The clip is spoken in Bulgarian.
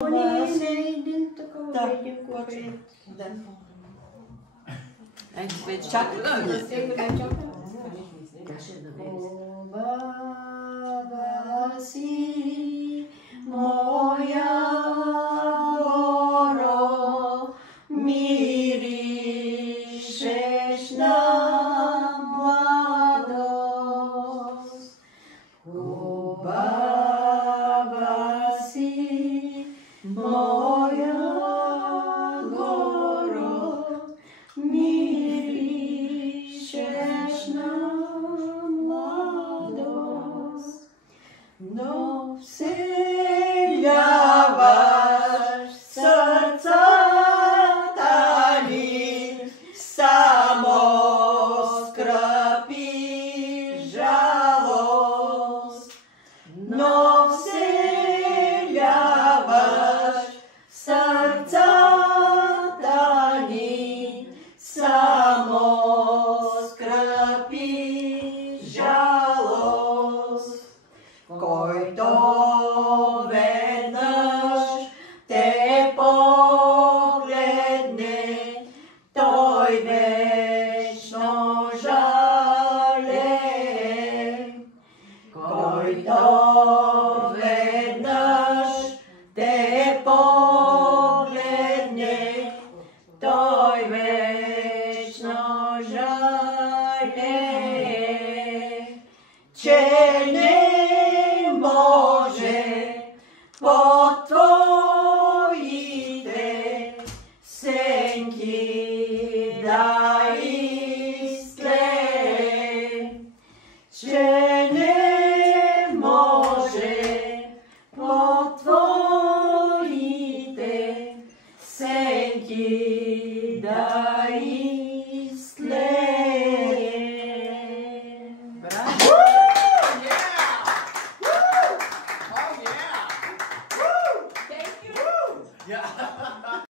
Не иденттака, Да, един купе. Да. Вече Чакай. Хубава си, моя горо, миришеш на младост. Хубава си, моя горо, миришеш на младост. Но вселяваш сърцата ни само скръб и жалост. Но вселяваш сърцата ни само скръб и жалост. Който веднъж те погледне, той вечно жалее. Който веднъж те погледне, той вечно жалее. Че не може по твоите сенки да изтлее. Че не може по твоите сенки да изтлее. Браво! Thank you. Yeah.